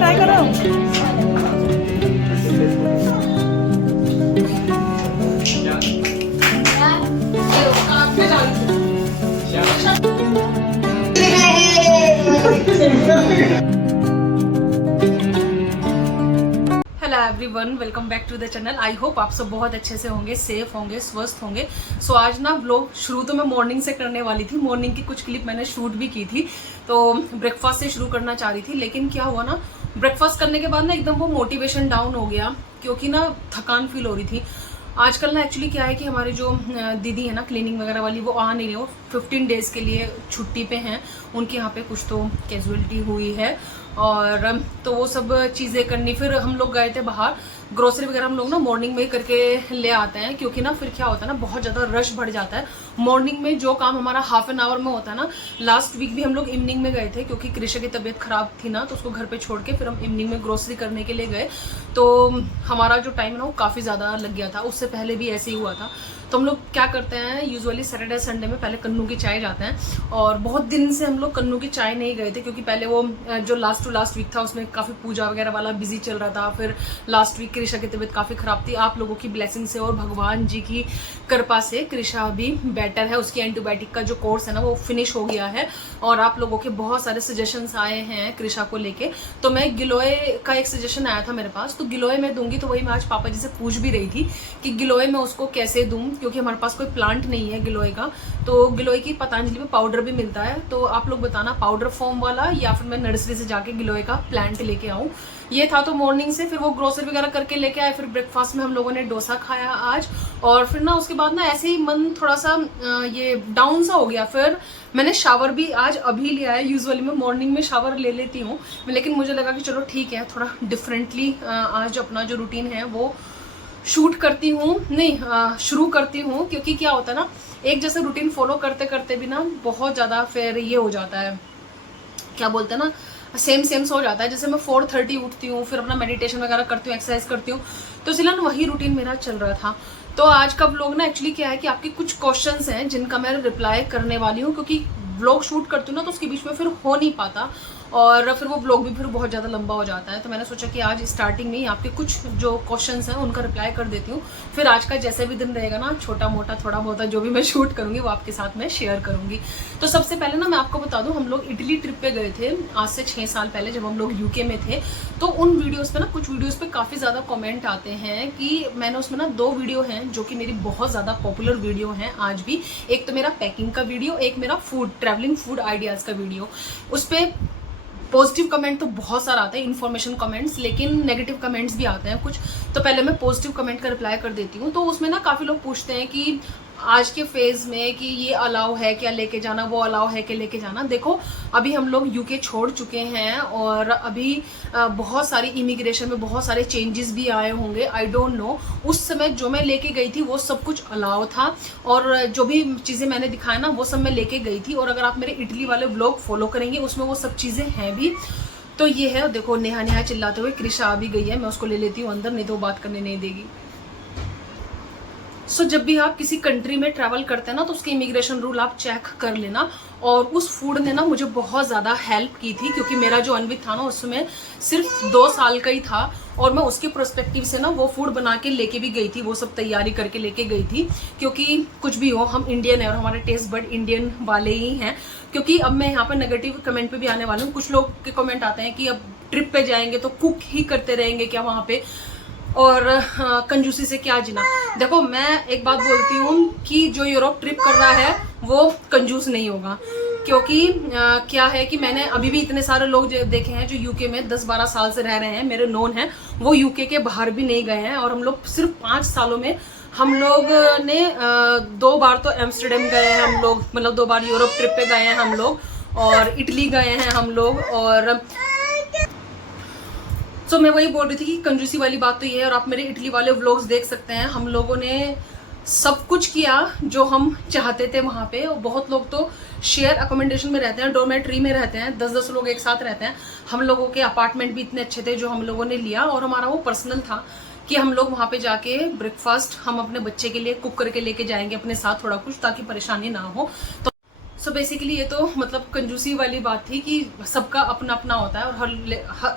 Try करो। Hello everyone, welcome back to the channel. I hope आप सब बहुत अच्छे से होंगे, सेफ होंगे, स्वस्थ होंगे। सो आज ना व्लॉग शुरू तो मैं मॉर्निंग से करने वाली थी। मॉर्निंग की कुछ क्लिप मैंने शूट भी की थी, तो ब्रेकफास्ट से शुरू करना चाह रही थी। लेकिन क्या हुआ ना, ब्रेकफास्ट करने के बाद ना एकदम वो मोटिवेशन डाउन हो गया, क्योंकि ना थकान फील हो रही थी। आजकल ना एक्चुअली क्या है कि हमारी जो दीदी है ना क्लीनिंग वगैरह वाली, वो आ नहीं रही। वो 15 डेज के लिए छुट्टी पे हैं। उनके यहाँ पे कुछ तो कैजुअलिटी हुई है, और तो वो सब चीज़ें करनी। फिर हम लोग गए थे बाहर, ग्रोसरी वगैरह हम लोग ना मॉर्निंग में ही करके ले आते हैं, क्योंकि ना फिर क्या होता है ना, बहुत ज़्यादा रश बढ़ जाता है। मॉर्निंग में जो काम हमारा हाफ एन आवर में होता है ना, लास्ट वीक भी हम लोग इवनिंग में गए थे, क्योंकि कृषा की तबीयत खराब थी ना, तो उसको घर पे छोड़ के फिर हम इवनिंग में ग्रोसरी करने के लिए गए। तो हमारा जो टाइम है ना वो काफ़ी ज़्यादा लग गया था। उससे पहले भी ऐसे ही हुआ था। तो हम लोग क्या करते हैं, यूजुअली सैटरडे संडे में पहले कन्नू की चाय जाते हैं, और बहुत दिन से हम लोग कन्नू की चाय नहीं गए थे, क्योंकि पहले वो जो लास्ट टू लास्ट वीक था उसमें काफ़ी पूजा वगैरह वाला बिजी चल रहा था। फिर लास्ट वीक कृषा की तबीयत काफ़ी ख़राब थी। आप लोगों की ब्लेसिंग से और भगवान जी की कृपा से कृषा अभी बेटर है। उसकी एंटीबायोटिक का जो कोर्स है ना वो फिनिश हो गया है, और आप लोगों के बहुत सारे सजेशंस आए हैं कृषा को लेके। तो मैं गिलोय का एक सजेशन आया था मेरे पास, तो गिलोय मैं दूंगी। तो वही मैं आज पापा जी से पूछ भी रही थी कि गिलोय मैं उसको कैसे दूं, क्योंकि हमारे पास कोई प्लांट नहीं है गिलोय का। तो गिलोय की पतंजलि में पाउडर भी मिलता है, तो आप लोग बताना पाउडर फॉर्म वाला या फिर मैं नर्सरी से जाके गिलोय का प्लांट लेके आऊं। ये था तो मॉर्निंग से। फिर वो ग्रोसरी वगैरह करके लेके आए। फिर ब्रेकफास्ट में हम लोगों ने डोसा खाया आज, और फिर ना उसके बाद ना ऐसे ही मन थोड़ा सा ये डाउन सा हो गया। फिर मैंने शावर भी आज अभी लिया है। यूजुअली मैं मॉर्निंग में शावर ले लेती हूँ, लेकिन मुझे लगा कि चलो ठीक है, थोड़ा डिफरेंटली आज अपना जो रूटीन है वो शूट करती हूँ, नहीं शुरू करती हूँ। क्योंकि क्या होता है ना, एक जैसे रूटीन फॉलो करते करते भी ना बहुत ज़्यादा फिर ये हो जाता है, क्या बोलते हैं ना, सेम सेम सा हो जाता है। जैसे मैं 4:30 उठती हूँ, फिर अपना मेडिटेशन वगैरह करती हूँ, एक्सरसाइज करती हूँ, तो इसलिए ना वही रूटीन मेरा चल रहा था। तो आज का व्लॉग ना एक्चुअली क्या है कि आपके कुछ क्वेश्चंस हैं जिनका मैं रिप्लाई करने वाली हूँ, क्योंकि व्लॉग शूट करती हूँ ना तो उसके बीच में फिर हो नहीं पाता, और फिर वो व्लॉग भी फिर बहुत ज़्यादा लंबा हो जाता है। तो मैंने सोचा कि आज स्टार्टिंग में ही आपके कुछ जो क्वेश्चंस हैं उनका रिप्लाई कर देती हूँ। फिर आज का जैसे भी दिन रहेगा ना, छोटा मोटा थोड़ा बहुत जो भी मैं शूट करूँगी वो आपके साथ मैं शेयर करूँगी। तो सबसे पहले ना मैं आपको बता दूँ, हम लोग इटली ट्रिप पे गए थे आज से 6 साल पहले, जब हम लोग यूके में थे। तो उन वीडियोज़ पे ना, कुछ वीडियोज़ पे काफ़ी ज़्यादा कॉमेंट आते हैं कि मैंने उसमें ना 2 वीडियो हैं जो कि मेरी बहुत ज़्यादा पॉपुलर वीडियो हैं आज भी। एक तो मेरा पैकिंग का वीडियो, एक मेरा फूड ट्रैवलिंग फूड आइडियाज़ का वीडियो। उस पर पॉजिटिव कमेंट तो बहुत सारा आता है, इन्फॉर्मेशन कमेंट्स, लेकिन नेगेटिव कमेंट्स भी आते हैं कुछ। तो पहले मैं पॉजिटिव कमेंट का रिप्लाई कर देती हूँ। तो उसमें ना काफ़ी लोग पूछते हैं कि आज के फेज़ में कि ये अलाउ है क्या लेके जाना, वो अलाउ है क्या लेके जाना। देखो, अभी हम लोग यूके छोड़ चुके हैं, और अभी बहुत सारी इमिग्रेशन में बहुत सारे चेंजेस भी आए होंगे, आई डोंट नो। उस समय जो मैं लेके गई थी वो सब कुछ अलाउ था, और जो भी चीज़ें मैंने दिखाया ना वो सब मैं लेके गई थी। और अगर आप मेरे इटली वाले व्लॉग फॉलो करेंगे उसमें वो सब चीज़ें हैं भी। तो ये है, देखो नेहा नेहा चिल्लाते हुए कृषा आ भी गई है, मैं उसको ले लेती हूँ अंदर, नहीं तो वो बात करने नहीं देगी। सो जब भी आप किसी कंट्री में ट्रैवल करते हैं ना, तो उसके इमिग्रेशन रूल आप चेक कर लेना। और उस फूड ने ना मुझे बहुत ज़्यादा हेल्प की थी, क्योंकि मेरा जो अनविक था ना उसमें सिर्फ 2 साल का ही था, और मैं उसके प्रोस्पेक्टिव से ना वो फूड बना के लेके भी गई थी, वो सब तैयारी करके लेके गई थी। क्योंकि कुछ भी हो, हम इंडियन है और हमारे टेस्ट बड इंडियन वाले ही हैं। क्योंकि अब मैं यहाँ पर नेगेटिव कमेंट पे भी आने वाली हूँ। कुछ लोग के कमेंट आते हैं कि अब ट्रिप पे जाएंगे तो कुक ही करते रहेंगे क्या वहाँ पे, और कंजूसी से क्या जीना। देखो, मैं एक बात बोलती हूँ कि जो यूरोप ट्रिप कर रहा है वो कंजूस नहीं होगा। क्योंकि क्या है कि मैंने अभी भी इतने सारे लोग देखे हैं जो यूके में 10-12 साल से रह रहे हैं, मेरे नोन हैं, वो यूके के बाहर भी नहीं गए हैं। और हम लोग सिर्फ 5 सालों में हम लोग ने 2 बार तो एम्स्टर्डम गए हैं हम लोग, मतलब 2 बार यूरोप ट्रिप पे गए हैं हम लोग, और इटली गए हैं हम लोग। और तो मैं वही बोल रही थी कि कंजूसी वाली बात तो ये है। और आप मेरे इटली वाले व्लॉग्स देख सकते हैं, हम लोगों ने सब कुछ किया जो हम चाहते थे वहाँ पे। और बहुत लोग तो शेयर अकोमोडेशन में रहते हैं, डोरमेट्री में रहते हैं, 10-10 लोग एक साथ रहते हैं। हम लोगों के अपार्टमेंट भी इतने अच्छे थे जो हम लोगों ने लिया, और हमारा वो पर्सनल था कि हम लोग वहाँ पे जाके ब्रेकफास्ट हम अपने बच्चे के लिए कुक करके लेके जाएंगे अपने साथ थोड़ा कुछ, ताकि परेशानी ना हो। तो सो बेसिकली ये तो मतलब कंजूसी वाली बात थी कि सबका अपना अपना होता है,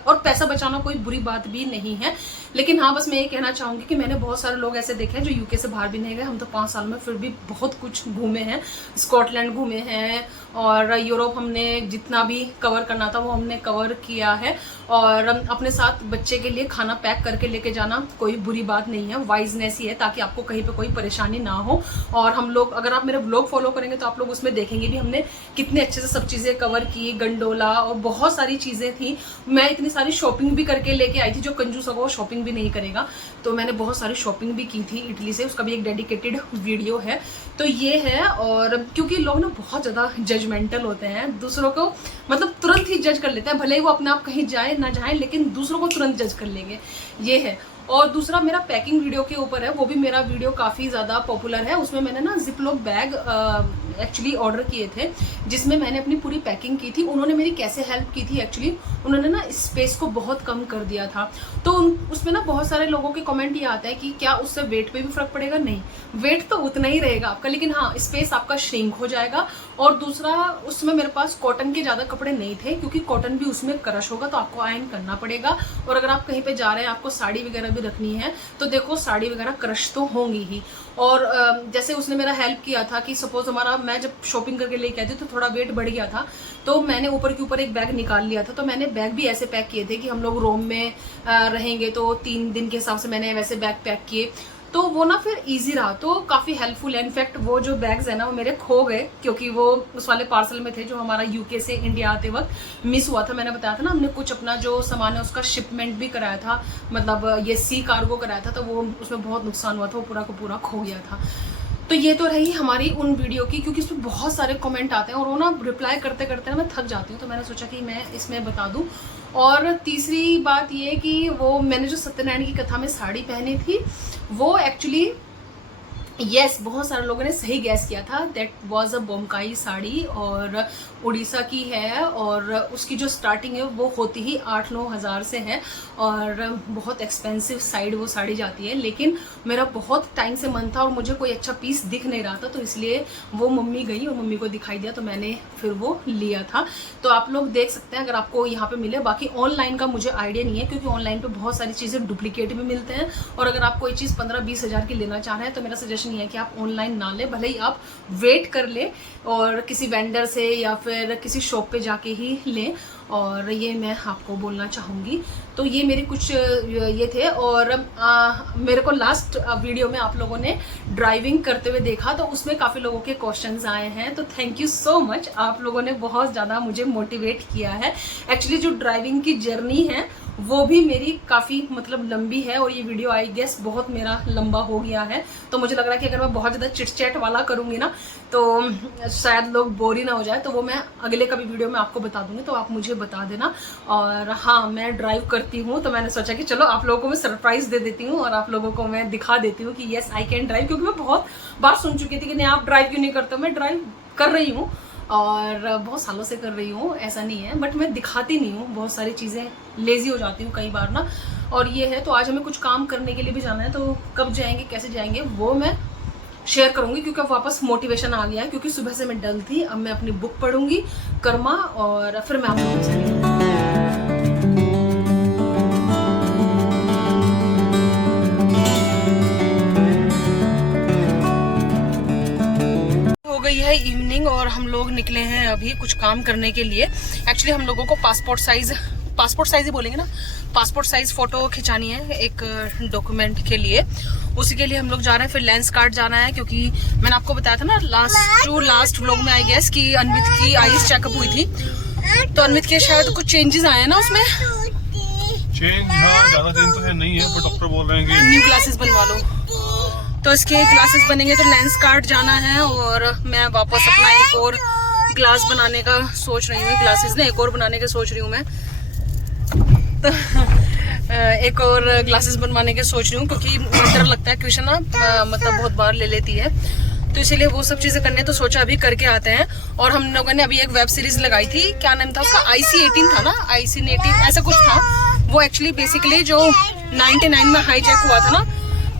और पैसा बचाना कोई बुरी बात भी नहीं है। लेकिन हाँ, बस मैं ये कहना चाहूँगी कि मैंने बहुत सारे लोग ऐसे देखे हैं जो यूके से बाहर भी नहीं गए। हम तो 5 साल में फिर भी बहुत कुछ घूमे हैं, स्कॉटलैंड घूमे हैं, और यूरोप हमने जितना भी कवर करना था वो हमने कवर किया है। और अपने साथ बच्चे के लिए खाना पैक करके लेके जाना कोई बुरी बात नहीं है, वाइजनेस ही है, ताकि आपको कहीं पे कोई परेशानी ना हो। और हम लोग, अगर आप मेरे व्लॉग फॉलो करेंगे तो आप लोग उसमें देखेंगे भी हमने कितने अच्छे से सब चीज़ें कवर की, गंडोला और बहुत सारी चीज़ें थी। मैं इतनी सारी शॉपिंग भी करके लेके आई थी, जो कंजूस होगा वो शॉपिंग भी नहीं करेगा। तो मैंने बहुत सारी शॉपिंग भी की थी इटली से, उसका भी एक डेडिकेटेड वीडियो है। तो ये है, और क्योंकि लोग ना बहुत ज़्यादा जजमेंटल होते हैं, दूसरों को मतलब तुरंत ही जज कर लेते हैं, भले ही वो अपने आप कहीं जाए ना जाए, लेकिन दूसरों को तुरंत जज कर लेंगे, ये है। और दूसरा मेरा पैकिंग वीडियो के ऊपर है, वो भी मेरा वीडियो काफ़ी ज़्यादा पॉपुलर है। उसमें मैंने ना जिपलॉक बैग एक्चुअली ऑर्डर किए थे, जिसमें मैंने अपनी पूरी पैकिंग की थी। उन्होंने मेरी कैसे हेल्प की थी, एक्चुअली उन्होंने ना स्पेस को बहुत कम कर दिया था। तो उसमें ना बहुत सारे लोगों के कमेंट ये आता है कि क्या उससे वेट पे भी फर्क पड़ेगा? नहीं, वेट तो उतना ही रहेगा आपका, लेकिन हाँ स्पेस आपका श्रिंक हो जाएगा। और दूसरा, उसमें मेरे पास कॉटन के ज़्यादा कपड़े नहीं थे, क्योंकि कॉटन भी उसमें क्रश होगा तो आपको आयरन करना पड़ेगा। और अगर आप कहीं पे जा रहे हैं, आपको साड़ी वगैरह भी रखनी है, तो देखो साड़ी वगैरह क्रश तो होंगी ही। और जैसे उसने मेरा हेल्प किया था कि सपोज मैं जब शॉपिंग करके लेके आई थी तो थोड़ा वेट बढ़ गया था, तो मैंने ऊपर के ऊपर एक बैग निकाल लिया था। तो मैंने बैग भी ऐसे पैक किए थे कि हम लोग रोम में रहेंगे तो 3 दिन के हिसाब से मैंने वैसे बैग पैक किए, तो वो ना फिर इजी रहा, तो काफ़ी हेल्पफुल है। इनफैक्ट वो जो बैग्स है ना वो मेरे खो गए, क्योंकि वो उस वाले पार्सल में थे जो हमारा यूके से इंडिया आते वक्त मिस हुआ था। मैंने बताया था ना, हमने कुछ अपना जो सामान है उसका शिपमेंट भी कराया था, मतलब ये सी कार्गो कराया था, तो वो उसमें बहुत नुकसान हुआ था, वो पूरा का पूरा खो गया था। तो ये तो रही हमारी उन वीडियो की, क्योंकि इसमें बहुत सारे कमेंट आते हैं और वो ना रिप्लाई करते करते ना मैं थक जाती हूँ, तो मैंने सोचा कि मैं इसमें बता दूँ। और तीसरी बात ये कि वो मैंने जो सत्यनारायण की कथा में साड़ी पहनी थी, वो एक्चुअली यस बहुत सारे लोगों ने सही गैस किया था, that was a Bomkai sari, और उड़ीसा की है, और उसकी जो स्टार्टिंग है वो होती ही 8-9 हज़ार से है, और बहुत एक्सपेंसिव साइड वो साड़ी जाती है। लेकिन मेरा बहुत टाइम से मन था और मुझे कोई अच्छा पीस दिख नहीं रहा था, तो इसलिए वो मम्मी गई और मम्मी को दिखाई दिया, तो मैंने फिर वो लिया था। तो आप लोग देख सकते हैं अगर आपको यहाँ पे मिले। बाकी ऑनलाइन का मुझे आइडिया नहीं है, क्योंकि ऑनलाइन पे बहुत सारी चीज़ें डुप्लीकेट भी मिलते हैं, और अगर आप कोई चीज़ 15-20 हज़ार की लेना चाह रहे हैं तो मेरा सजेशन ये है कि आप ऑनलाइन ना ले, भले ही आप वेट कर ले और किसी वेंडर से या फिर किसी शॉप पे जाके ही लें। और ये मैं आपको बोलना चाहूँगी। तो ये मेरे कुछ ये थे। और मेरे को लास्ट वीडियो में आप लोगों ने ड्राइविंग करते हुए देखा, तो उसमें काफ़ी लोगों के क्वेश्चंस आए हैं, तो थैंक यू सो मच, आप लोगों ने बहुत ज़्यादा मुझे मोटिवेट किया है। एक्चुअली जो ड्राइविंग की जर्नी है वो भी मेरी काफ़ी मतलब लंबी है, और ये वीडियो आई गेस बहुत मेरा लंबा हो गया है। तो मुझे लग रहा है कि अगर मैं बहुत ज़्यादा चिट चैट वाला करूँगी ना तो शायद लोग बोर ही ना हो जाए, तो वो मैं अगले कभी वीडियो में आपको बता दूँगी, तो आप मुझे बता देना। और हाँ, मैं ड्राइव करती हूँ, तो मैंने सोचा कि चलो आप लोगों को मैं सरप्राइज़ दे देती हूँ और आप लोगों को मैं दिखा देती हूँ कि येस आई कैन ड्राइव। क्योंकि मैं बहुत बार सुन चुकी थी कि नहीं आप ड्राइव क्यों नहीं करते हो। मैं ड्राइव कर रही हूँ और बहुत सालों से कर रही हूँ, ऐसा नहीं है, बट मैं दिखाती नहीं हूँ, बहुत सारी चीज़ें लेज़ी हो जाती हूँ कई बार ना। और ये है, तो आज हमें कुछ काम करने के लिए भी जाना है, तो कब जाएंगे कैसे जाएंगे वो मैं शेयर करूँगी, क्योंकि अब वापस मोटिवेशन आ गया है। क्योंकि सुबह से मैं डल थी, अब मैं अपनी बुक पढ़ूंगी कर्मा, और फिर मैं आप लोगों से गई है इवनिंग, और हम लोग निकले हैं अभी कुछ काम करने के लिए। एक्चुअली हम लोगों को पासपोर्ट साइज ही बोलेंगे ना, पासपोर्ट साइज फोटो खिंचानी है एक डॉक्यूमेंट के लिए, उसी के लिए हम लोग जा रहे हैं। फिर लेंस कार्ड जाना है, क्योंकि मैंने आपको बताया था ना लास्ट व्लॉग में आई गेस कि अनवित की आईज चेकअप हुई थी, तो अनवित के शायद कुछ चेंजेस आए हैं ना उसमें। चेंज हाँ, ज्यादा चेंज तो है नहीं है, पर डॉक्टर बोल रहे हैं कि न्यू ग्लासेस बनवा लो, तो इसके ग्लासेस बनेंगे, तो लेंस कार्ड जाना है। और मैं वापस अपना एक और ग्लास बनाने का सोच रही हूँ, ग्लासेस ने एक और बनाने का सोच रही हूँ मैं, तो एक और ग्लासेस बनवाने के सोच रही हूँ, क्योंकि डर लगता है कृष्णा मतलब बहुत बार ले लेती है, तो इसीलिए वो सब चीजें करने, तो सोचा अभी करके आते हैं। और हम लोगों ने अभी एक वेब सीरीज लगाई थी, क्या नाम था उसका, IC-18 था ना, IC-18 ऐसा कुछ था। वो एक्चुअली बेसिकली जो 99 में हाईजैक हुआ था ना,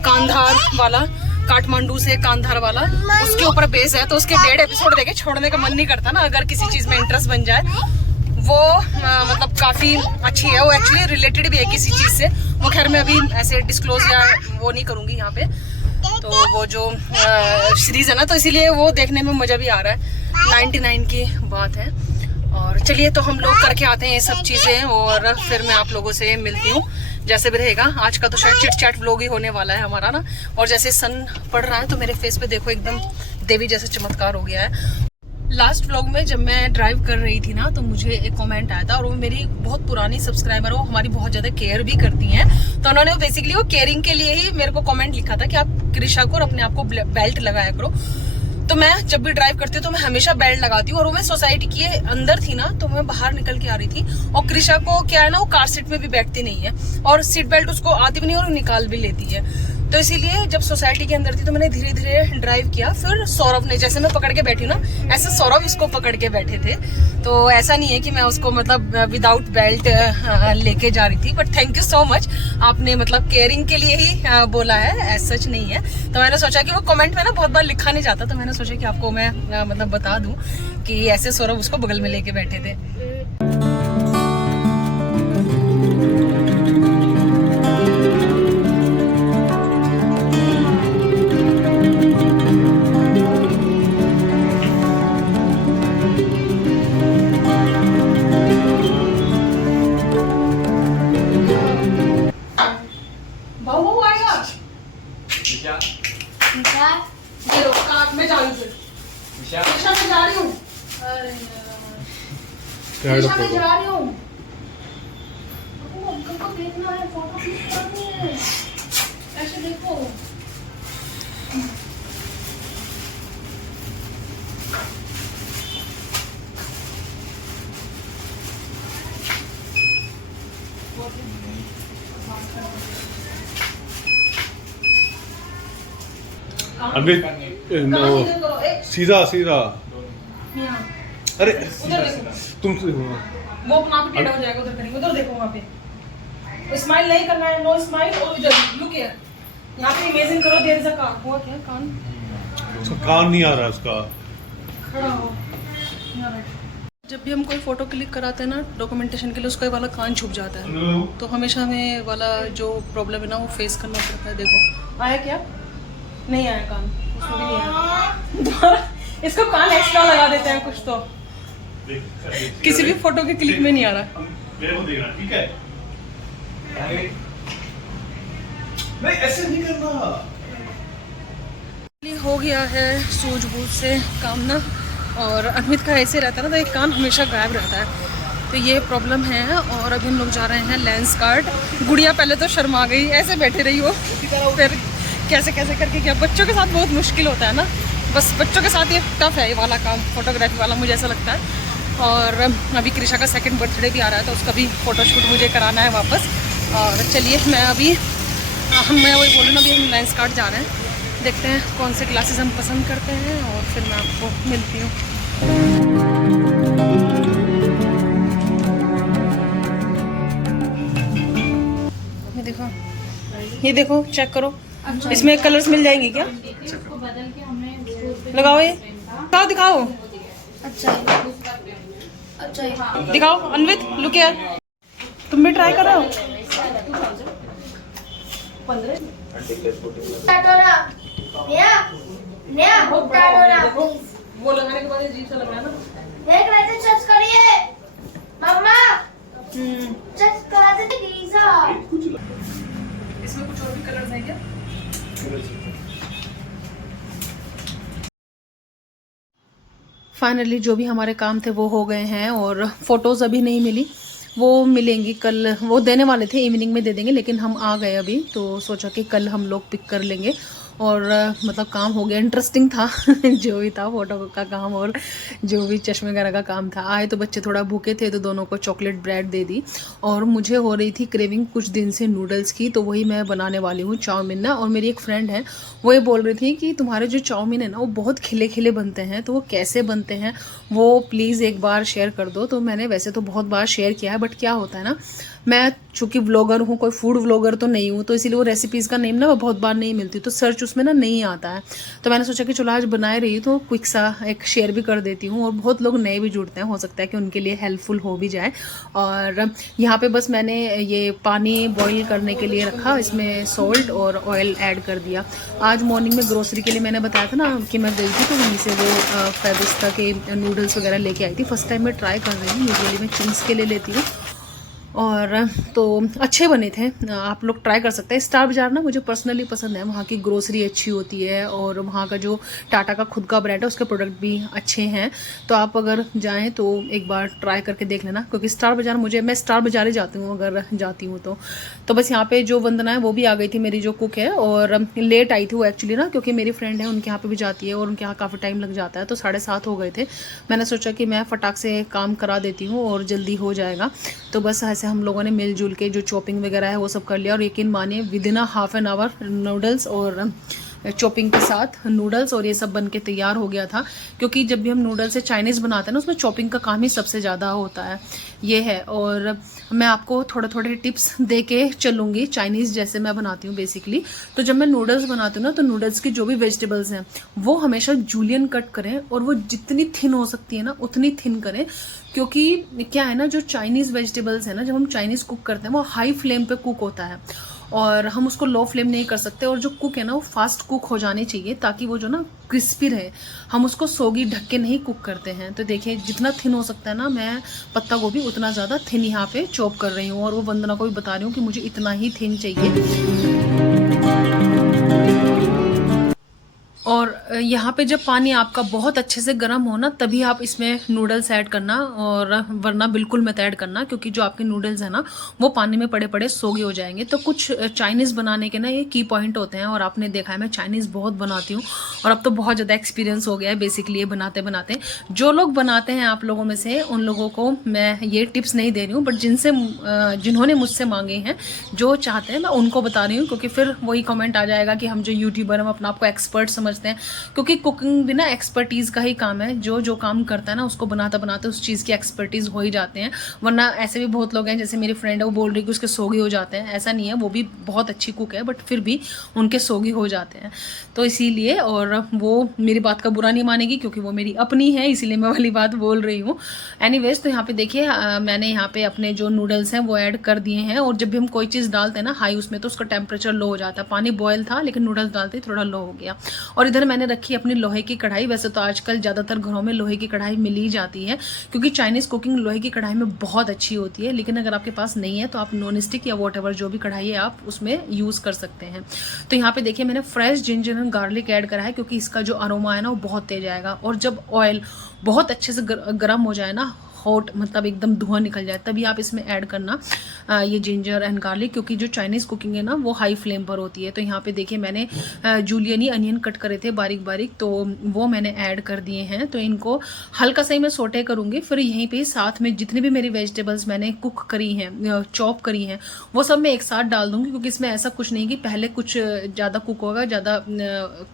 कांधार वाला, काठमांडू से कांधार वाला, उसके ऊपर बेस है, तो उसके 1.5 एपिसोड देखे छोड़ने का मन नहीं करता ना, अगर किसी चीज में इंटरेस्ट बन जाए। वो मतलब काफी अच्छी है, वो एक्चुअली रिलेटेड भी है किसी चीज से। वो खैर मैं अभी ऐसे डिस्क्लोज या वो नहीं करूंगी यहाँ पे, तो वो जो सीरीज है ना, तो इसीलिए वो देखने में मजा भी आ रहा है। 99 की बात है। और चलिए तो हम लोग करके आते हैं ये सब चीजें, और फिर मैं आप लोगों से मिलती हूँ जैसे भी रहेगा। आज का तो शायद चिट चैट व्लॉग ही होने वाला है हमारा ना। और जैसे सन पड़ रहा है तो मेरे फेस पे देखो एकदम देवी जैसे चमत्कार हो गया है। लास्ट व्लॉग में जब मैं ड्राइव कर रही थी ना, तो मुझे एक कमेंट आया था, और वो मेरी बहुत पुरानी सब्सक्राइबर, वो हमारी बहुत ज्यादा केयर भी करती हैं। तो उन्होंने बेसिकली वो केयरिंग के लिए ही मेरे को कमेंट लिखा था कि आप कृषा को और अपने आप को बेल्ट लगाया करो। तो मैं जब भी ड्राइव करती हूँ तो मैं हमेशा बेल्ट लगाती हूँ। और वो मैं सोसाइटी के अंदर थी ना, तो मैं बाहर निकल के आ रही थी, और कृषा को क्या है ना, वो कार सीट में भी बैठती नहीं है, और सीट बेल्ट उसको आती भी नहीं और निकाल भी लेती है। तो इसीलिए जब सोसाइटी के अंदर थी तो मैंने धीरे धीरे ड्राइव किया। फिर सौरभ ने, जैसे मैं पकड़ के बैठी ना, ऐसे सौरभ इसको पकड़ के बैठे थे। तो ऐसा नहीं है कि मैं उसको मतलब विदाउट बेल्ट लेके जा रही थी, but thank you so much, आपने मतलब केयरिंग के लिए ही बोला है, ऐसा सच नहीं है। तो मैंने सोचा कि वो कमेंट में ना बहुत बार लिखा नहीं जाता, तो मैंने सोचा कि आपको मैं मतलब बता दूं कि ऐसे सौरभ उसको बगल में लेके बैठे थे। मैं जा रही हूँ, देखना है, फोटो क्लिक करनी है, ऐसे देखो। अभी सीधा सीधा, अरे तुम वो अपना आप टेढ़ा हो जाएगा, उधर करेंगे, उधर देखो, वहाँ पे स्माइल नहीं करना है, नो स्माइल। और इधर लुक हियर, यहाँ पे इमेजिन करो देयर इज अ कान। हुआ क्या? कान, उसका कान नहीं आ रहा, उसका खड़ा हो। जब भी हम कोई फोटो क्लिक कराते हैं ना डॉक्यूमेंटेशन के लिए, उसका वाला कान छुप जाता है, तो हमेशा हमें वाला जो प्रॉब्लम है ना वो फेस करना पड़ता है। देखो आया क्या? नहीं आया कान, उसको भी नहीं आया। इसको कान एक्स्ट्रा लगा देते हैं कुछ, तो किसी भी फोटो के क्लिक में नहीं आ रहा। मेरे को देखना, ठीक है? नहीं ऐसे नहीं करना। हो गया है सूझबूझ से काम ना, और अमित का ऐसे रहता है ना, तो एक कान हमेशा गायब रहता है, तो ये प्रॉब्लम है। और अभी हम लोग जा रहे हैं लेंस कार्ड। गुड़िया पहले तो शर्मा गई, ऐसे बैठे रही हो, फिर कैसे कैसे करके क्या। बच्चों के साथ बहुत मुश्किल होता है ना, बस बच्चों के साथ ये टफ है ये वाला काम, फोटोग्राफी वाला, मुझे ऐसा लगता है। और अभी कृषा का 2nd बर्थडे भी आ रहा है, तो उसका भी फ़ोटोशूट मुझे कराना है वापस। और चलिए मैं अभी मैं वही बोलूँ ना, अभी हम लेंस कार्ड जा रहे हैं, देखते हैं कौन से ग्लासेस हम पसंद करते हैं, और फिर मैं आपको मिलती हूँ। ये देखो चेक करो, इसमें कलर्स मिल जाएंगे क्या? लगाओ, ये दिखाओ दिखाओ। अच्छा दिखाओ अनवित, लुक यार, तुम भी ट्राई करो। 15 वो लगाने के बाद अजीब सा लग रहा है ना। सर्च करिए मम्मा, सर्च कराते थे इसमें कुछ और भी कलर्स हैं क्या? फाइनली जो भी हमारे काम थे वो हो गए हैं, और फोटोज अभी नहीं मिली, वो मिलेंगी कल। वो देने वाले थे, इवनिंग में दे देंगे, लेकिन हम आ गए अभी, तो सोचा कि कल हम लोग पिक कर लेंगे। और मतलब काम हो गया, इंटरेस्टिंग था जो भी था फोटो का काम, और जो भी चश्मे वगैरह का काम था। आए तो बच्चे थोड़ा भूखे थे, तो दोनों को चॉकलेट ब्रेड दे दी। और मुझे हो रही थी क्रेविंग कुछ दिन से नूडल्स की, तो वही मैं बनाने वाली हूँ, चाउमीन ना। और मेरी एक फ्रेंड है, वो ये बोल रही थी कि तुम्हारे जो चाउमीन है ना वो बहुत खिले खिले बनते हैं, तो वो कैसे बनते हैं वो प्लीज़ एक बार शेयर कर दो। तो मैंने वैसे तो बहुत बार शेयर किया है, बट क्या होता है ना, मैं चूंकि व्लॉगर हूँ, कोई फूड व्लॉगर तो नहीं हूँ, तो इसीलिए वो रेसिपीज़ का नेम ना वो बहुत बार नहीं मिलती, तो सर्च उसमें ना नहीं आता है। तो मैंने सोचा कि चलो आज बनाए रही तो क्विक सा एक शेयर भी कर देती हूँ, और बहुत लोग नए भी जुड़ते हैं, हो सकता है कि उनके लिए हेल्पफुल हो भी जाए। और यहाँ पे बस मैंने ये पानी बॉईल करने के लिए रखा, इसमें सॉल्ट और ऑयल ऐड कर दिया। आज मॉर्निंग में ग्रोसरी के लिए मैंने बताया था ना कि मैं गई थी, तो वहीं से वो फेविस्टा के नूडल्स वगैरह लेके आई थी। फर्स्ट टाइम मैं ट्राई कर रही हूँ, यूजुअली मैं चिंग्स के लिए लेती हूँ, और तो अच्छे बने थे। आप लोग ट्राई कर सकते हैं। स्टार बाज़ार ना मुझे पर्सनली पसंद है, वहाँ की ग्रोसरी अच्छी होती है, और वहाँ का जो टाटा का खुद का ब्रांड है उसके प्रोडक्ट भी अच्छे हैं। तो आप अगर जाएं तो एक बार ट्राई करके देख लेना, क्योंकि स्टार बाज़ार मैं स्टार बाज़ार ही जाती हूँ अगर जाती हूँ तो बस यहाँ पे जो वंदना है वो भी आ गई थी, मेरी जो कुक है, और लेट आई थी वो एक्चुअली ना, क्योंकि मेरी फ्रेंड है उनके यहाँ पे भी जाती है और उनके यहाँ काफ़ी टाइम लग जाता है, तो 7:30 हो गए थे। मैंने सोचा कि मैं फटाक से काम करा देती हूँ और जल्दी हो जाएगा। तो बस ऐसे हम लोगों ने मिलजुल के जो चॉपिंग वगैरह है वो सब कर लिया, और यकीन मानिए with in half an hour noodles और चॉपिंग के साथ नूडल्स और ये सब बन के तैयार हो गया था। क्योंकि जब भी हम नूडल्स से चाइनीज़ बनाते हैं ना, उसमें चॉपिंग का काम ही सबसे ज़्यादा होता है, ये है। और मैं आपको थोड़े थोड़े टिप्स दे के चलूँगी चाइनीज़ जैसे मैं बनाती हूँ बेसिकली। तो जब मैं नूडल्स बनाती हूँ ना, तो नूडल्स की जो भी वेजिटेबल्स हैं वो हमेशा जूलियन कट करें, और वो जितनी थिन हो सकती है ना उतनी थिन करें। क्योंकि क्या है ना, जो चाइनीज़ वेजिटेबल्स है ना, जब हम चाइनीज़ कुक करते हैं वो हाई फ्लेम पे कुक होता है, और हम उसको लो फ्लेम नहीं कर सकते। और जो कुक है ना वो फास्ट कुक हो जानी चाहिए, ताकि वो जो ना क्रिस्पी रहे। हम उसको सोगी ढक के नहीं कुक करते हैं। तो देखिए जितना थिन हो सकता है ना, मैं पत्ता गोभी उतना ज़्यादा थिन यहाँ पे चॉप कर रही हूँ, और वो वंदना को भी बता रही हूँ कि मुझे इतना ही थिन चाहिए। और यहाँ पे जब पानी आपका बहुत अच्छे से गर्म हो ना, तभी आप इसमें नूडल्स ऐड करना, और वरना बिल्कुल मत ऐड करना, क्योंकि जो आपके नूडल्स हैं ना वो पानी में पड़े पड़े सोगे हो जाएंगे। तो कुछ चाइनीज़ बनाने के ना ये की पॉइंट होते हैं, और आपने देखा है मैं चाइनीज़ बहुत बनाती हूँ, और अब तो बहुत ज़्यादा एक्सपीरियंस हो गया है बेसिकली ये बनाते बनाते। जो लोग बनाते हैं आप लोगों में से, उन लोगों को मैं ये टिप्स नहीं दे रही हूँ, बट जिन्होंने मुझसे मांगे हैं, जो चाहते हैं, मैं उनको बता रही हूँ। क्योंकि फिर वही कमेंट आ जाएगा कि हम जो यूट्यूबर हम अपना आपको एक्सपर्ट समझते हैं, क्योंकि कुकिंग भी ना एक्सपर्टीज का ही काम है। जो काम करता है ना उसको बनाता बनाते उस चीज़ की एक्सपर्टीज हो ही जाते हैं। वरना ऐसे भी बहुत लोग हैं, जैसे मेरी फ्रेंड है वो बोल रही है कि उसके सोगी हो जाते हैं, ऐसा नहीं है, वो भी बहुत अच्छी कुक है, बट फिर भी उनके सोगी हो जाते हैं। तो इसीलिए, और वो मेरी बात का बुरा नहीं मानेगी, क्योंकि वो मेरी अपनी है, इसीलिए मैं वाली बात बोल रही हूँ। एनीवेज, तो यहाँ पे देखिए मैंने यहाँ पे अपने जो नूडल्स हैं वो ऐड कर दिए हैं। और जब भी हम कोई चीज़ डालते हैं ना हाई उसमें, तो उसका टेम्परेचर लो हो जाता है। पानी बॉयल था, लेकिन नूडल्स डालते थोड़ा लो हो गया। और इधर मैंने रखी अपनी लोहे की कढ़ाई। वैसे तो आजकल ज़्यादातर घरों में लोहे की कढ़ाई मिल ही जाती है, क्योंकि चाइनीज़ कुकिंग लोहे की कढ़ाई में बहुत अच्छी होती है। लेकिन अगर आपके पास नहीं है तो आप नॉन स्टिक या वॉट एवर जो भी कढ़ाई है आप उसमें यूज़ कर सकते हैं। तो यहाँ पे देखिए मैंने fresh ginger and garlic add करा है, क्योंकि इसका जो अरोमा है ना वो बहुत तेज आएगा। और जब ऑयल बहुत अच्छे से गर्म हो जाए ना, हॉट मतलब एकदम धुआं निकल जाए, तभी आप इसमें ऐड करना ये जिंजर एंड गार्लिक, क्योंकि जो चाइनीज़ कुकिंग है ना वो हाई फ्लेम पर होती है। तो यहाँ पे देखिए मैंने जूलियनी अनियन कट करे थे बारीक बारीक, तो वो मैंने ऐड कर दिए हैं। तो इनको हल्का सा ही मैं सोटे करूँगी। फिर यहीं पे साथ में जितनी भी मेरी वेजिटेबल्स मैंने कुक करी हैं, चॉप करी हैं, वो सब मैं एक साथ डाल दूँगी, क्योंकि इसमें ऐसा कुछ नहीं कि पहले कुछ ज़्यादा कुक होगा, ज़्यादा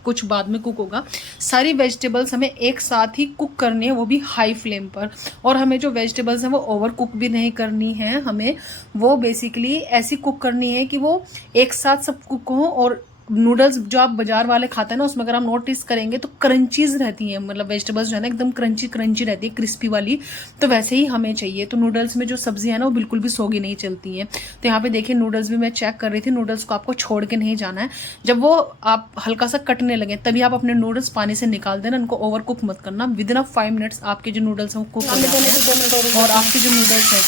कुछ बाद में कुक होगा। सारी वेजिटेबल्स हमें एक साथ ही कुक करनी है, वो भी हाई फ्लेम पर। और हमें जो वेजिटेबल्स हैं वो ओवर कुक भी नहीं करनी है, हमें वो बेसिकली ऐसी कुक करनी है कि वो एक साथ सब कुक हो। और नूडल्स जो आप बाजार वाले खाते हैं ना, उसमें अगर आप नोटिस करेंगे तो क्रंचीज रहती हैं, मतलब वेजिटेबल्स जो है ना एकदम क्रंची क्रंची रहती है, क्रिस्पी वाली। तो वैसे ही हमें चाहिए। तो नूडल्स में जो सब्जी है ना वो बिल्कुल भी सोगी नहीं चलती है। तो यहाँ पे देखिए नूडल्स भी मैं चेक कर रही थी। नूडल्स को आपको छोड़ के नहीं जाना है। जब वो आप हल्का सा कटने लगे तभी आप अपने नूडल्स पानी से निकाल देना, उनको ओवर कुक मत करना। विद इन 5 मिनट्स आपके जो नूडल्स हैं वो कुक हो जाते हैं, और आपके जो नूडल्स हैं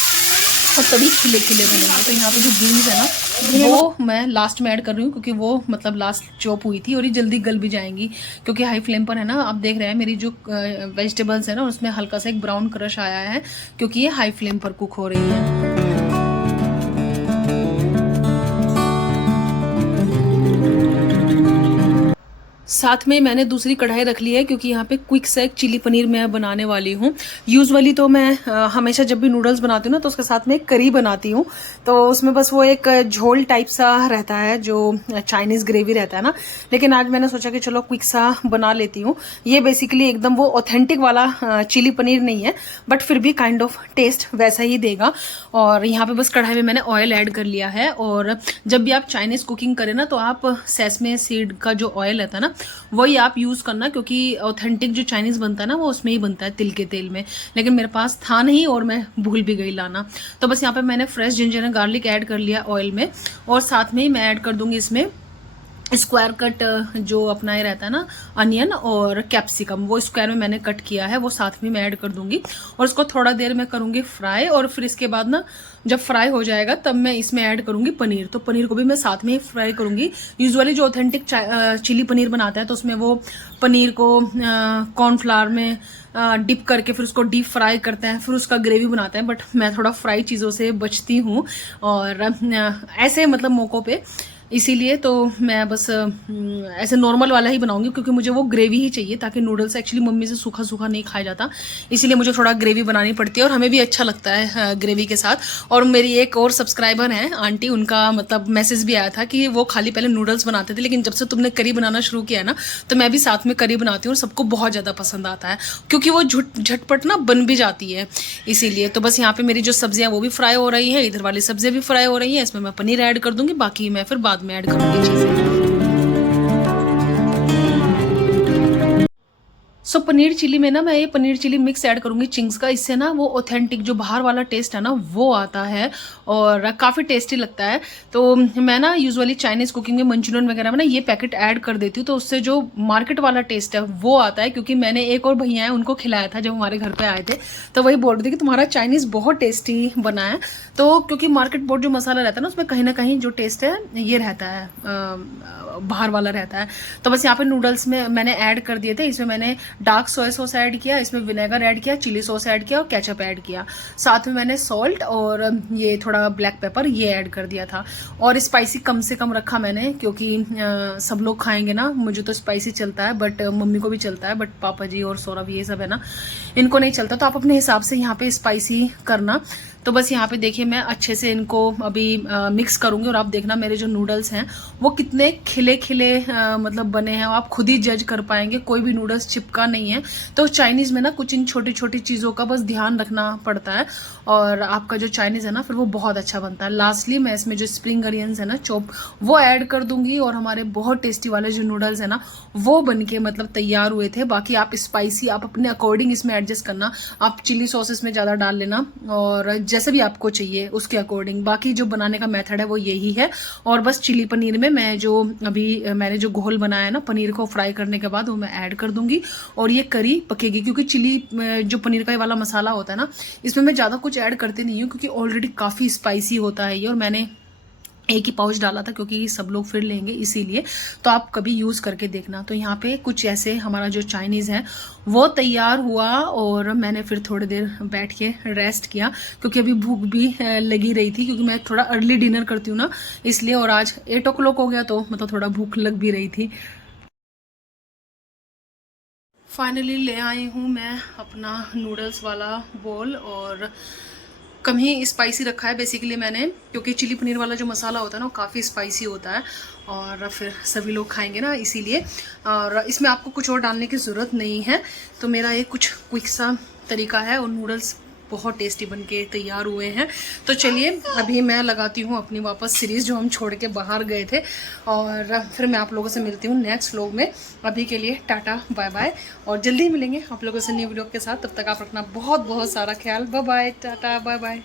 और तभी खिले खिले बनेंगे। तो यहाँ पे जो बीन्स है ना वो मैं लास्ट में ऐड कर रही हूँ, क्योंकि वो मतलब लास्ट चॉप हुई थी और ये जल्दी गल भी जाएंगी, क्योंकि हाई फ्लेम पर है ना। आप देख रहे हैं मेरी जो वेजिटेबल्स है ना उसमें हल्का सा एक ब्राउन क्रश आया है, क्योंकि ये हाई फ्लेम पर कुक हो रही है। साथ में मैंने दूसरी कढ़ाई रख ली है क्योंकि यहाँ पे क्विक से चिली पनीर मैं बनाने वाली हूँ। यूजुअली तो मैं हमेशा जब भी नूडल्स बनाती हूँ ना तो उसके साथ में करी बनाती हूँ, तो उसमें बस वो एक झोल टाइप सा रहता है जो चाइनीज़ ग्रेवी रहता है ना। लेकिन आज मैंने सोचा कि चलो क्विक सा बना लेती हूँ। ये बेसिकली एकदम वो ऑथेंटिक वाला चिली पनीर नहीं है, बट फिर भी काइंड ऑफ टेस्ट वैसा ही देगा। और यहाँ पे बस कढ़ाई में मैंने ऑयल ऐड कर लिया है। और जब भी आप चाइनीज़ कुकिंग करें ना तो आप सेसमे सीड का जो ऑयल रहता है ना वही आप यूज़ करना, क्योंकि ऑथेंटिक जो चाइनीज़ बनता है ना वो उसमें ही बनता है, तिल के तेल में। लेकिन मेरे पास था नहीं और मैं भूल भी गई लाना। तो बस यहाँ पे मैंने fresh ginger and garlic add कर लिया ऑयल में, और साथ में ही मैं ऐड कर दूंगी इसमें स्क्वायर कट जो अपना ये रहता है ना अनियन और कैप्सिकम, वो स्क्वायर में मैंने कट किया है, वो साथ में मैं ऐड कर दूंगी। और इसको थोड़ा देर में करूंगी फ्राई, और फिर इसके बाद ना जब फ्राई हो जाएगा तब मैं इसमें ऐड करूंगी पनीर। तो पनीर को भी मैं साथ में ही फ्राई करूंगी। यूजुअली जो ऑथेंटिक चिली पनीर बनाता है तो उसमें वो पनीर को कॉर्नफ्लावर में डिप करके फिर उसको डीप फ्राई करते हैं, फिर उसका ग्रेवी बनाते हैं। बट मैं थोड़ा फ्राई चीज़ों से बचती हूँ, और ऐसे मतलब मौक़ों पे इसीलिए तो मैं बस ऐसे नॉर्मल वाला ही बनाऊंगी, क्योंकि मुझे वो ग्रेवी ही चाहिए, ताकि नूडल्स एक्चुअली मम्मी से सूखा सूखा नहीं खाया जाता, इसीलिए मुझे थोड़ा ग्रेवी बनानी पड़ती है। और हमें भी अच्छा लगता है ग्रेवी के साथ। और मेरी एक और सब्सक्राइबर है आंटी, उनका मतलब मैसेज भी आया था कि वो खाली पहले नूडल्स बनाते थे, लेकिन जब से तुमने करी बनाना शुरू किया ना तो मैं भी साथ में करी बनाती हूँ, और सबको बहुत ज़्यादा पसंद आता है, क्योंकि वो झटपट ना बन भी जाती है इसीलिए। तो बस यहाँ पे मेरी जो सब्जियाँ वो भी फ्राई हो रही है, इधर वाली सब्जियाँ भी फ्राई हो रही है। इसमें मैं पनीर ऐड कर दूंगी, बाकी मैं फिर बाद में ऐड करूंगी चीज़ें। सो पनीर चिली में ना मैं ये पनीर चिली मिक्स ऐड करूंगी चिंग्स का। इससे ना वो ऑथेंटिक जो बाहर वाला टेस्ट है ना वो आता है, और काफ़ी टेस्टी लगता है। तो मैं ना यूजुअली चाइनीज़ कुकिंग में मंचूरियन वगैरह में ना ये पैकेट ऐड कर देती हूँ, तो उससे जो मार्केट वाला टेस्ट है वो आता है। क्योंकि मैंने एक और भैया है उनको खिलाया था जब हमारे घर पर आए थे, तो वही बोल रहे थे कि तुम्हारा चाइनीज़ बहुत टेस्टी बना है। तो क्योंकि मार्केट बोर्ड जो मसाला रहता है ना उसमें कहीं ना कहीं जो टेस्ट है ये रहता है, बाहर वाला रहता है। तो बस यहाँ पे नूडल्स में मैंने ऐड कर दिए थे। इसमें मैंने डार्क सोया सॉस ऐड किया, इसमें विनेगर ऐड किया, चिली सॉस ऐड किया और केचप ऐड किया। साथ में मैंने सॉल्ट और ये थोड़ा ब्लैक पेपर ये ऐड कर दिया था। और स्पाइसी कम से कम रखा मैंने, क्योंकि सब लोग खाएंगे ना। मुझे तो स्पाइसी चलता है, बट मम्मी को भी चलता है, बट पापा जी और सौरभ ये सब है ना इनको नहीं चलता। तो आप अपने हिसाब से यहाँ पे स्पाइसी करना। तो बस यहाँ पे देखिए मैं अच्छे से इनको अभी मिक्स करूंगी, और आप देखना मेरे जो नूडल्स हैं वो कितने खिले खिले मतलब बने हैं। आप खुद ही जज कर पाएंगे, कोई भी नूडल्स चिपका नहीं है। तो चाइनीज़ में ना कुछ इन छोटी छोटी चीज़ों का बस ध्यान रखना पड़ता है, और आपका जो चाइनीज़ है ना फिर वो बहुत अच्छा बनता है। लास्टली मैं इसमें जो स्प्रिंग अनियंस है ना चॉप वो ऐड कर दूंगी, और हमारे बहुत टेस्टी वाले जो नूडल्स है ना वो बन के मतलब तैयार हुए थे। बाकी आप स्पाइसी आप अपने अकॉर्डिंग इसमें एडजस्ट करना। आप चिली सॉस इसमें ज़्यादा डाल लेना, और जैसे भी आपको चाहिए उसके अकॉर्डिंग। बाकी जो बनाने का मेथड है वो यही है। और बस चिली पनीर में मैं जो अभी मैंने जो घोल बनाया है ना पनीर को फ्राई करने के बाद वो मैं ऐड कर दूंगी, और ये करी पकेगी। क्योंकि चिली जो पनीर का ये वाला मसाला होता है ना इसमें मैं ज़्यादा कुछ ऐड करती नहीं हूँ, क्योंकि ऑलरेडी काफ़ी स्पाइसी होता है ये, और मैंने एक ही पाउच डाला था क्योंकि सब लोग फिर लेंगे इसीलिए। तो आप कभी यूज़ करके देखना। तो यहाँ पे कुछ ऐसे हमारा जो चाइनीज़ है वो तैयार हुआ, और मैंने फिर थोड़ी देर बैठ के रेस्ट किया, क्योंकि अभी भूख भी लगी रही थी, क्योंकि मैं थोड़ा अर्ली डिनर करती हूँ ना इसलिए। और आज 8 o'clock हो गया, तो मतलब थोड़ा भूख लग भी रही थी। फाइनली ले आई हूँ मैं अपना नूडल्स वाला बोल, और कम ही स्पाइसी रखा है बेसिकली मैंने, क्योंकि चिली पनीर वाला जो मसाला होता है ना वो काफ़ी स्पाइसी होता है, और फिर सभी लोग खाएंगे ना इसीलिए। और इसमें आपको कुछ और डालने की ज़रूरत नहीं है। तो मेरा ये कुछ क्विक सा तरीका है, और नूडल्स बहुत टेस्टी बनके तैयार हुए हैं। तो चलिए अभी मैं लगाती हूँ अपनी वापस सीरीज़ जो हम छोड़ के बाहर गए थे, और फिर मैं आप लोगों से मिलती हूँ नेक्स्ट व्लॉग में। अभी के लिए टाटा बाय बाय, और जल्दी ही मिलेंगे आप लोगों से न्यू वीडियो के साथ। तब तक आप रखना बहुत बहुत सारा ख्याल। बाय बाय, टाटा बाय बाय।